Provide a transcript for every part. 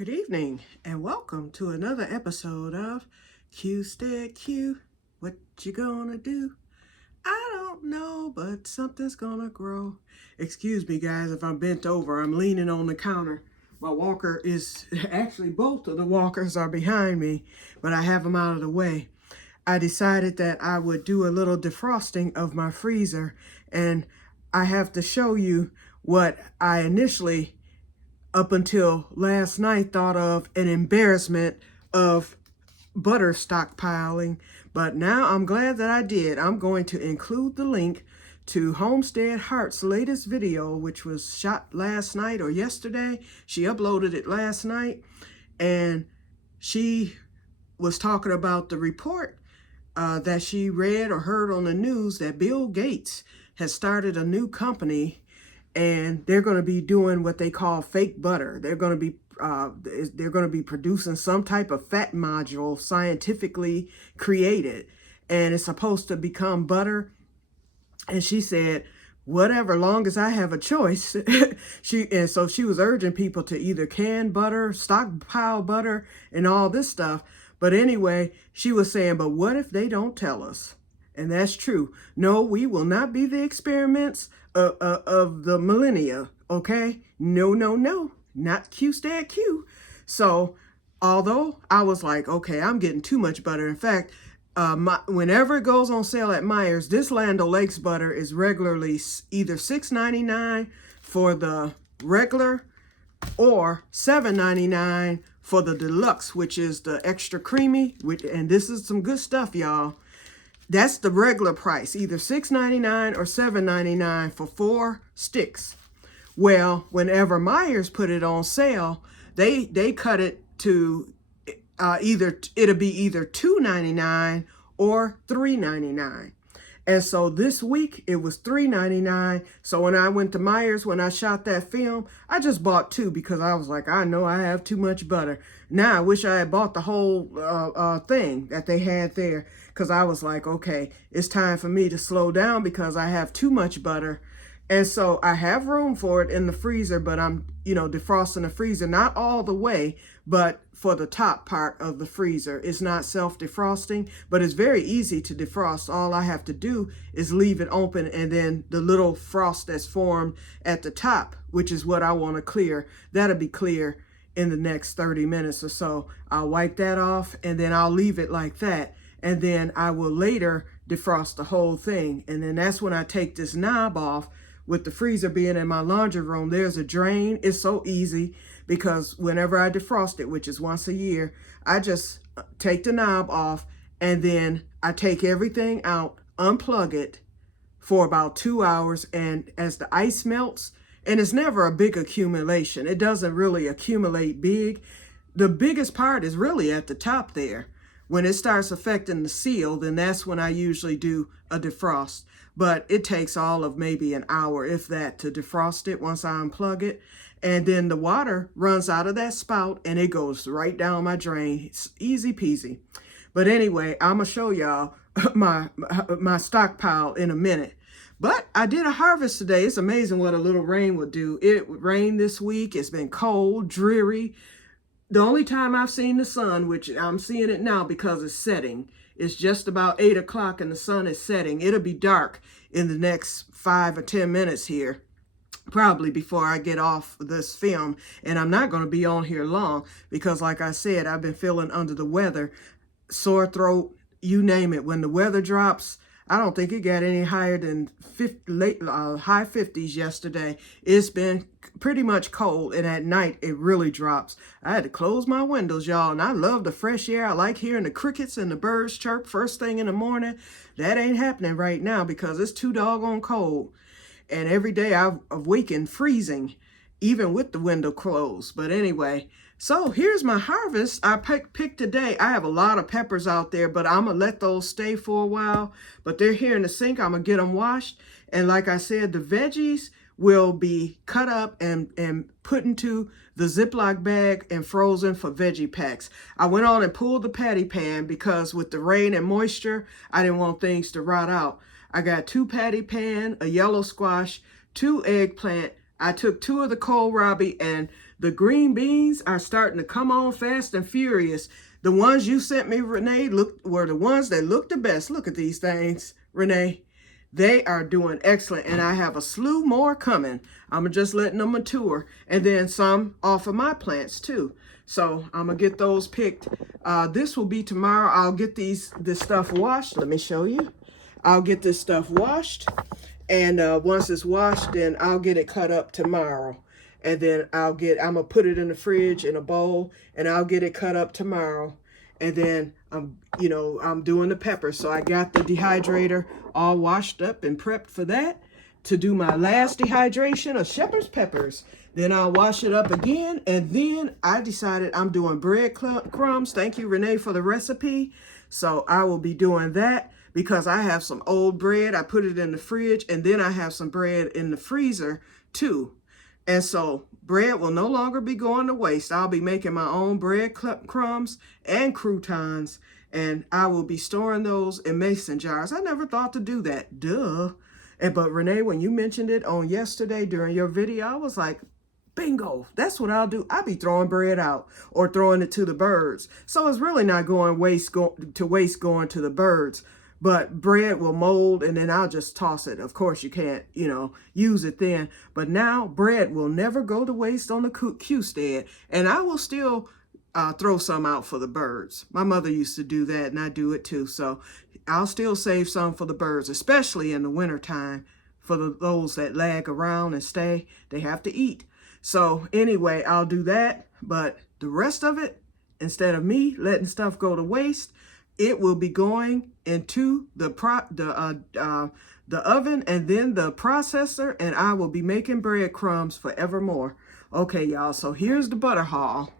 Good evening and welcome to another episode of Que-stead-Que. What you gonna do? I don't know, but something's gonna grow. Excuse me guys if I'm bent over. I'm leaning on the counter. My walker is, actually both of the walkers are behind me, but I have them out of the way. I decided that I would do a little defrosting of my freezer, and I have to show you what I initially up until last night thought of an embarrassment of butter stockpiling, but now I'm glad that I did. I'm going to include the link to Homestead Heart's latest video, which was shot last night or yesterday. She uploaded it last night, and she was talking about the report that she read or heard on the news that Bill Gates has started a new company, and they're going to be doing what they call fake butter. They're going to be producing some type of fat module scientifically created, and it's supposed to become butter. And she said, whatever, long as I have a choice. So she was urging people to either can butter, stockpile butter, and all this stuff. But anyway, she was saying, but what if they don't tell us? And that's true. No, we will not be the experiments of the millennia, okay? No, no, no, not Que-stead-Que. So although I was like, okay, I'm getting too much butter. In fact, whenever it goes on sale at Meijer's, this Land O'Lakes butter is regularly either $6.99 for the regular or $7.99 for the deluxe, which is the extra creamy. And this is some good stuff, y'all. That's the regular price, either $6.99 or $7.99 for 4 sticks. Well, whenever Meijer's put it on sale, they cut it to it'll be either $2.99 or $3.99. And so this week it was $3.99. So when I went to Meijer's, when I shot that film, I just bought 2 because I was like, I know I have too much butter. Now I wish I had bought the whole thing that they had there, because I was like, okay, it's time for me to slow down because I have too much butter. And so I have room for it in the freezer, but I'm, defrosting the freezer, not all the way, but for the top part of the freezer. It's not self-defrosting, but it's very easy to defrost. All I have to do is leave it open, and then the little frost that's formed at the top, which is what I want to clear, that'll be clear in the next 30 minutes or so. I'll wipe that off, and then I'll leave it like that. And then I will later defrost the whole thing. And then that's when I take this knob off. With the freezer being in my laundry room, there's a drain. It's so easy because whenever I defrost it, which is once a year, I just take the knob off, and then I take everything out, unplug it for about 2 hours. And as the ice melts, and it's never a big accumulation, it doesn't really accumulate big. The biggest part is really at the top there. When it starts affecting the seal, then that's when I usually do a defrost. But it takes all of maybe an hour, if that, to defrost it once I unplug it. And then the water runs out of that spout and it goes right down my drain. It's easy peasy. But anyway, I'm going to show y'all my stockpile in a minute. But I did a harvest today. It's amazing what a little rain would do. It rained this week. It's been cold, dreary. The only time I've seen the sun, which I'm seeing it now because it's setting, it's just about 8 o'clock and the sun is setting. It'll be dark in the next 5 or 10 minutes here, probably before I get off this film. And I'm not going to be on here long because, like I said, I've been feeling under the weather, sore throat, you name it. When the weather drops, I don't think it got any higher than high 50s yesterday. It's been pretty much cold, and at night it really drops. I had to close my windows, y'all, and I love the fresh air. I like hearing the crickets and the birds chirp first thing in the morning. That ain't happening right now because it's too doggone cold. And every day I've awakened freezing, even with the window closed. But anyway, so here's my harvest. I picked today. I have a lot of peppers out there, but I'm going to let those stay for a while. But they're here in the sink. I'm going to get them washed. And like I said, the veggies will be cut up and put into the Ziploc bag and frozen for veggie packs. I went on and pulled the patty pan because with the rain and moisture, I didn't want things to rot out. I got 2 patty pan, a yellow squash, 2 eggplant. I took 2 of the kohlrabi and The green beans are starting to come on fast and furious. The ones you sent me, Renee, were the ones that look the best. Look at these things, Renee. They are doing excellent, and I have a slew more coming. I'm just letting them mature, and then some off of my plants too. So I'm gonna get those picked. This will be tomorrow. I'll get this stuff washed. Let me show you. I'll get this stuff washed, and once it's washed, then I'll get it cut up tomorrow. And then I'm gonna put it in the fridge in a bowl, and I'll get it cut up tomorrow. And then I'm doing the peppers. So I got the dehydrator all washed up and prepped for that to do my last dehydration of shepherd's peppers. Then I'll wash it up again. And then I decided I'm doing bread crumbs. Thank you, Renee, for the recipe. So I will be doing that because I have some old bread. I put it in the fridge, and then I have some bread in the freezer too. And so bread will no longer be going to waste. I'll be making my own bread crumbs and croutons, and I will be storing those in mason jars. I never thought to do that. Duh. But Renee, when you mentioned it on yesterday during your video, I was like, bingo, that's what I'll do. I'll be throwing bread out or throwing it to the birds. So it's really not going to waste going to the birds. But bread will mold, and then I'll just toss it. Of course, you can't, use it then. But now bread will never go to waste on the Que-stead. And I will still throw some out for the birds. My mother used to do that, and I do it too. So I'll still save some for the birds, especially in the wintertime. For those that lag around and stay, they have to eat. So anyway, I'll do that. But the rest of it, instead of me letting stuff go to waste, it will be going into the oven and then the processor, and I will be making breadcrumbs forevermore. Okay, y'all, so here's the butter haul.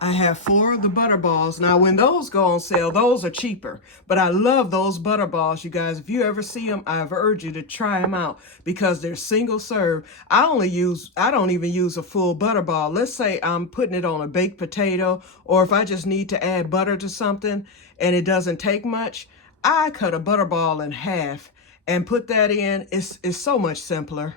I have 4 of the butter balls. Now, when those go on sale, those are cheaper. But I love those butter balls, you guys. If you ever see them, I urge you to try them out because they're single serve. I don't even use a full butter ball. Let's say I'm putting it on a baked potato, or if I just need to add butter to something and it doesn't take much, I cut a butter ball in half and put that in. It's so much simpler.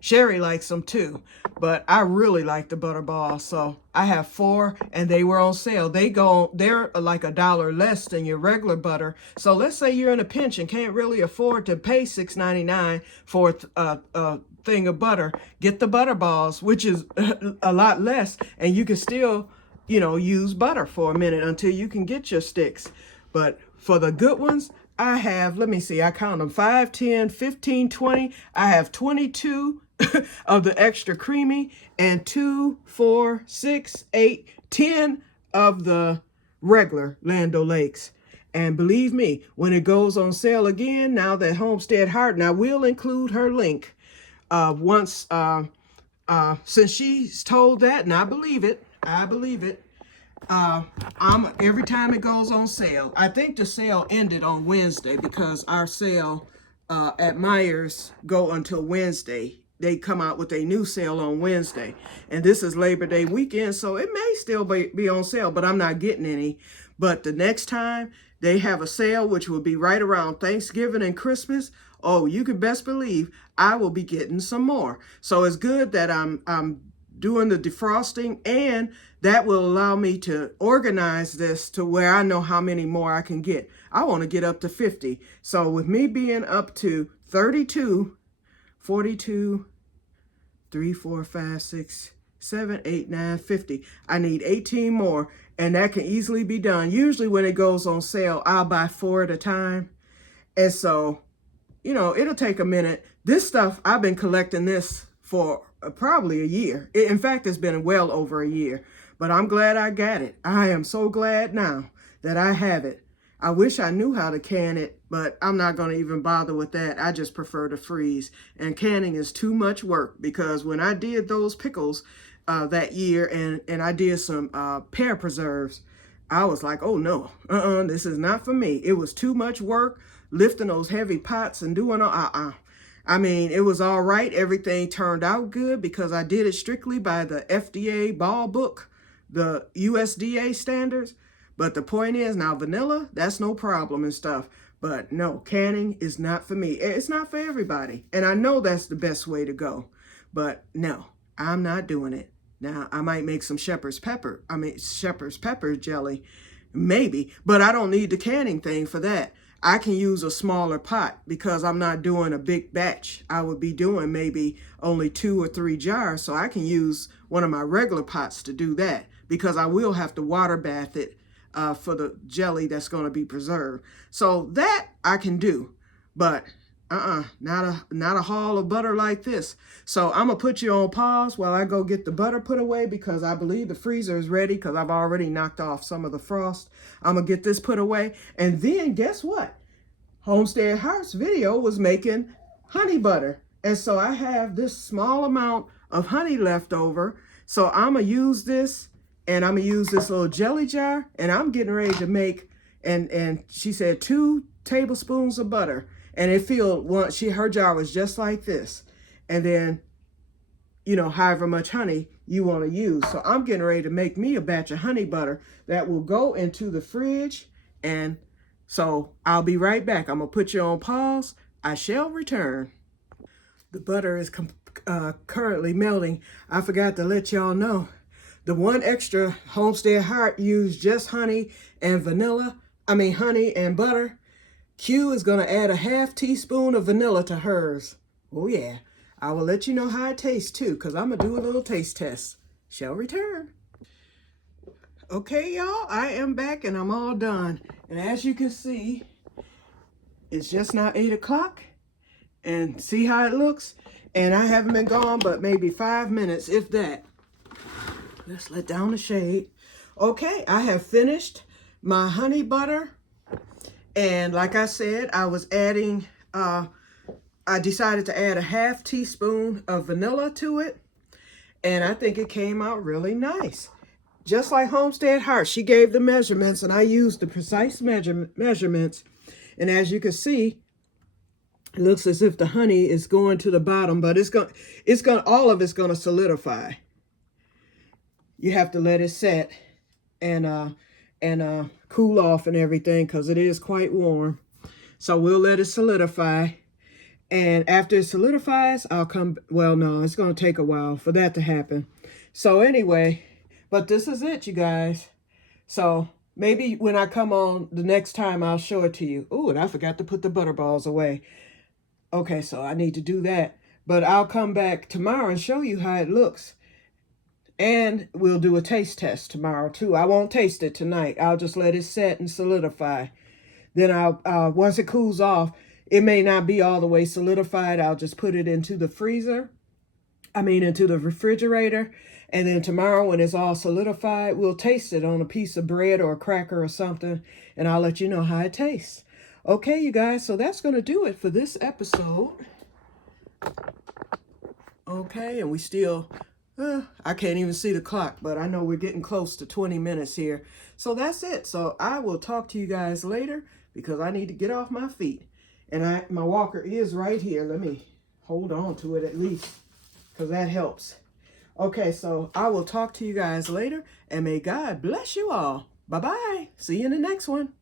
Sherry likes them too, but I really like the butter balls. So I have 4, and they were on sale. They're like $1 less than your regular butter. So let's say you're in a pinch and can't really afford to pay $6.99 for a thing of butter. Get the butter balls, which is a lot less, and you can still, use butter for a minute until you can get your sticks. But for the good ones, I have, let me see, I count them, 5, 10, 15, 20. I have 22 of the extra creamy, and 2, 4, 6, 8, 10 of the regular Land O'Lakes. And believe me, when it goes on sale again, now that Homestead Heart, and I will include her link since she's told that, and I believe it, every time it goes on sale. I think the sale ended on Wednesday because our sale at Myers go until Wednesday. They come out with a new sale on Wednesday, and this is Labor Day weekend, so it may still be on sale, but I'm not getting any. But the next time they have a sale, which will be right around Thanksgiving and Christmas, oh, you can best believe I will be getting some more. So it's good that I'm doing the defrosting, and that will allow me to organize this to where I know how many more I can get. I want to get up to 50. So with me being up to 32, 42, 3, 4, 5, 6, 7, 8, 9, 50. I need 18 more, and that can easily be done. Usually when it goes on sale, I'll buy 4 at a time. And so, it'll take a minute. This stuff, I've been collecting this for probably a year. In fact, it's been well over a year, but I'm glad I got it. I am so glad now that I have it. I wish I knew how to can it, but I'm not going to even bother with that. I just prefer to freeze. And canning is too much work because when I did those pickles that year and I did some pear preserves, I was like, oh no, this is not for me. It was too much work lifting those heavy pots and doing I mean, it was all right. Everything turned out good because I did it strictly by the FDA ball book, the USDA standards. But the point is, now vanilla, that's no problem and stuff. But no, canning is not for me. It's not for everybody. And I know that's the best way to go. But no, I'm not doing it. Now, I might make some shepherd's pepper jelly, maybe, but I don't need the canning thing for that. I can use a smaller pot because I'm not doing a big batch. I would be doing maybe only 2 or 3 jars, so I can use one of my regular pots to do that because I will have to water bath it for the jelly that's going to be preserved. So that I can do, but not a haul of butter like this. So I'm gonna put you on pause while I go get the butter put away because I believe the freezer is ready because I've already knocked off some of the frost. I'm gonna get this put away, and then guess what? Homestead Heart's video was making honey butter, and so I have this small amount of honey left over. So I'm gonna use this, and I'm gonna use this little jelly jar, and I'm getting ready to make, and she said 2 tablespoons of butter. And it her jar was just like this. And then, you know, however much honey you want to use. So I'm getting ready to make me a batch of honey butter that will go into the fridge. And so I'll be right back. I'm going to put you on pause. I shall return. The butter is currently melting. I forgot to let y'all know. The one extra Homestead Heart used just honey and honey and butter. Q is going to add a ½ teaspoon of vanilla to hers. Oh yeah, I will let you know how it tastes too, because I'm going to do a little taste test. Shall return. Okay, y'all, I am back and I'm all done. And as you can see, it's just now 8 o'clock. And see how it looks? And I haven't been gone but maybe 5 minutes, if that. Let's let down the shade. Okay, I have finished my honey butter. And like I said, I was adding, I decided to add a ½ teaspoon of vanilla to it. And I think it came out really nice. Just like Homestead Heart, she gave the measurements and I used the precise measurements. And as you can see, it looks as if the honey is going to the bottom, but all of it's going to solidify. You have to let it set and cool off and everything because it is quite warm. So we'll let it solidify. And after it solidifies, well, no, it's going to take a while for that to happen. So anyway, but this is it, you guys. So maybe when I come on the next time, I'll show it to you. Oh, and I forgot to put the butter balls away. Okay, so I need to do that. But I'll come back tomorrow and show you how it looks. And we'll do a taste test tomorrow too. I won't taste it tonight. I'll just let it set and solidify. Then once it cools off, it may not be all the way solidified. I'll just put it into the into the refrigerator. And then tomorrow when it's all solidified, we'll taste it on a piece of bread or a cracker or something. And I'll let you know how it tastes. Okay, you guys, so that's going to do it for this episode. Okay, and we still... I can't even see the clock, but I know we're getting close to 20 minutes here. So that's it. So I will talk to you guys later because I need to get off my feet. And my walker is right here. Let me hold on to it at least because that helps. Okay, so I will talk to you guys later and may God bless you all. Bye-bye. See you in the next one.